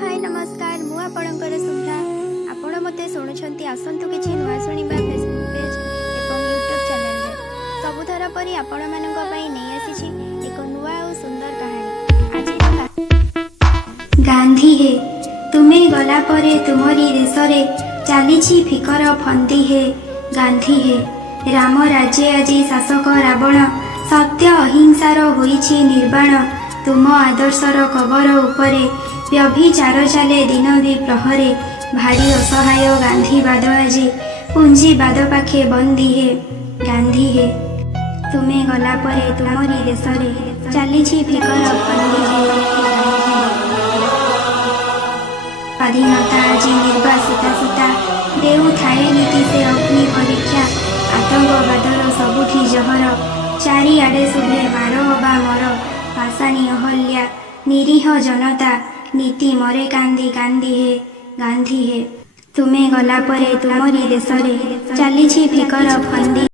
हाय नमस्कार मु आपणकर सुधा आपण मते शुणुंट आसतु कि नुआ शुणा फेसबुक पेज और यूट्यूब चैनल रे सबुथर परी आपण मानक नहीं आसी एक नुआ और सुंदर कहानी आज गांधी हे तुमे गला परे तुमरी देश रे चली फिकर फंदी हे गांधी हे राम राज्य आजी शासक रावण सत्य अहिंसार होईछि निर्वाण तुम आदर्शर कबर उपरे व्यभिचार चले दिन द्विप्रहरे भारी असहाय गांधीवाद आज पुंजीवाद पाखे बंदी हे गांधी हे तुमे गला परे तुमरी देश रे चली फिकर फंदी हे स्वाधीनता आज निर्वासिता सीता देउ थाए नीति से अग्नि परीक्षा आतंकवादर सबुठी जहर चारिआडे शुभे मार अबा मर पाषाणी अहल्या निरीह जनता नीति मरे कांदी कांदी हे गांधी हे तुमे गला परे तुमरी देश रे चली फिकर फंदी